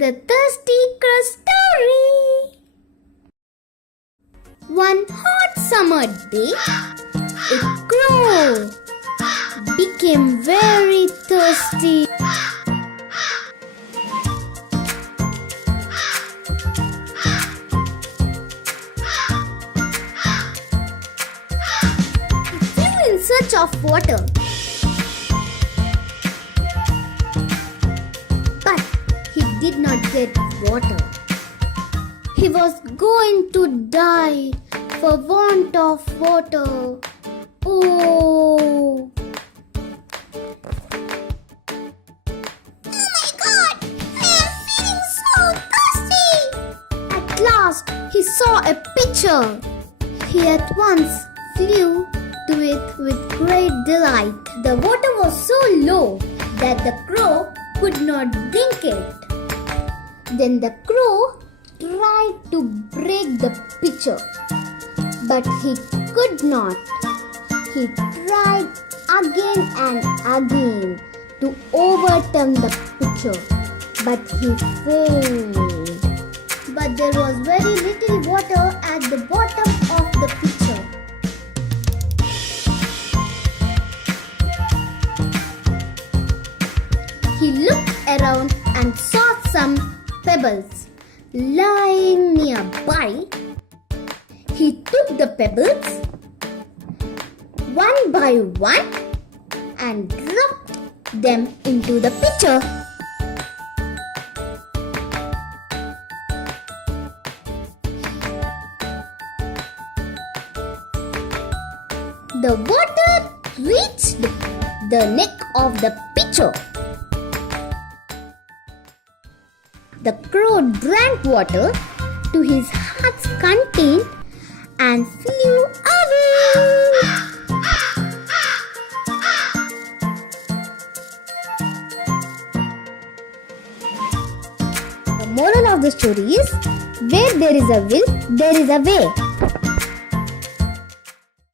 The Thirsty Crow Story. One hot summer day, a crow became very thirsty. He flew in search of water. But he did not get water. He was going to die for want of water. Oh! Oh my God! I am feeling so thirsty! At last, he saw a pitcher. He at once flew to it with great delight. The water was so low that the crow could not drink it. Then the crow tried to break the pitcher, but he could not. He tried again and again to overturn the pitcher, but he failed. But there was very little water at the bottom of the pitcher. He looked around and saw some pebbles lying nearby. He took the pebbles one by one and dropped them into the pitcher. The water reached the neck of the pitcher. The crow drank water to his heart's content and flew away. The moral of the story is, where there is a will, there is a way.